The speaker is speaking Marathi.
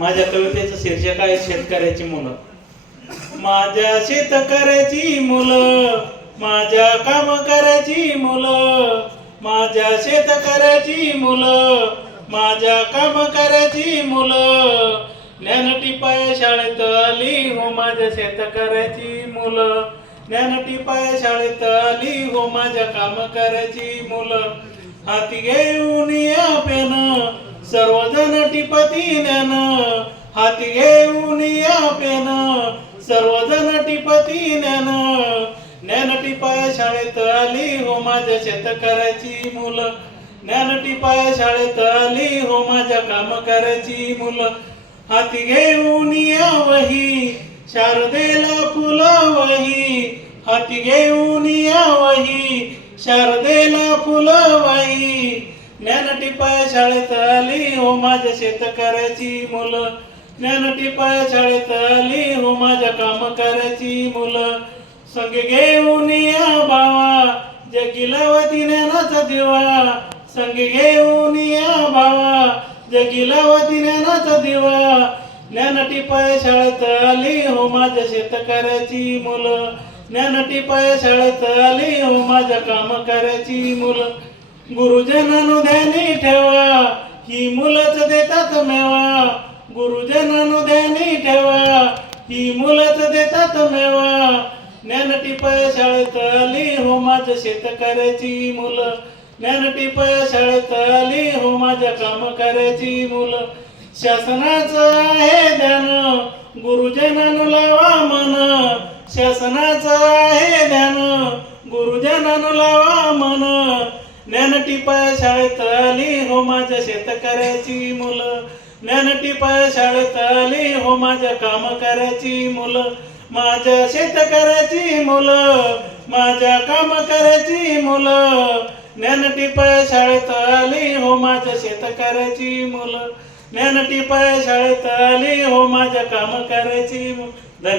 माझ्या कवितेचं शीर्षक आहे शेतकऱ्याची मुलं. माझ्या शेतकऱ्याची मुलं माझ्या काम करायची मुलं माझ्या शेतकऱ्याची मुलं माझ्या काम करायची मुलं. ज्ञान टिपाया शाळेत आली हो माझ्या शेतकऱ्याची मुलं. ज्ञान टिपाया शाळेत आली हो माझ्या काम करायची मुलं. हाती घेऊन या पेन सर्वजण टिपती ज्ञान हाती घेऊन या पेन. सर्वजण टिपती ज्ञान. ज्ञान टिपाय शाळेत आली हो माझ्या शेतकऱ्याची मुलं. ज्ञान टिपाया शाळेत आली हो माझ्या काम करायची मुलं. हाती घेऊन या वही शारदेला फुलं वही हाती घेऊन या वही शारदेला फुलं वही ज्ञान टिपाया शाळेत आली हो माझ्या शेतकऱ्याची मुलं. ज्ञानटीपाय शाळेत आली हो माझ्या काम करायची मुलं. संग घेऊन या बावा जगिलावती ज्ञानाचा दिवा. संग घेऊन या बावा जगिलावती ज्ञानाचा दिवा. ज्ञान टिपाय शाळेत आली हो माझ्या शेतकऱ्याची मुलं. ज्ञानटीपाया शाळेत आली हो माझ्या काम करायची मुलं. गुरुजनानु ध्यानी ठेवा ही मुलंच देतात मेवा. गुरुजनानु ध्यानी ठेवा. ही मुलंच देतात मेवा. ज्ञान टिपाय शाळेत आली हो माझ्या शेतकऱ्याची मुलं. ज्ञान टिपाय शाळेत आली हो माझ्या काम करायची मुलं. शासनाचं आहे ध्यान गुरुजनानु लावा मन. शासनाचं आहे ध्यान गुरुजनानु लावा मन. ज्ञान टिपाय शाळेत आली हो माझ्या शेतकऱ्याची मुलं. ज्ञानटी शाळेत आली हो माझ्या काम करायची मुलं माझ्या शेतकऱ्याची मुलं माझ्या काम करायची मुलं. ज्ञानटी शाळेत आली हो माझ्या शेतकऱ्याची मुलं ज्ञानटी शाळेत आली हो माझ्या काम करायची मुलं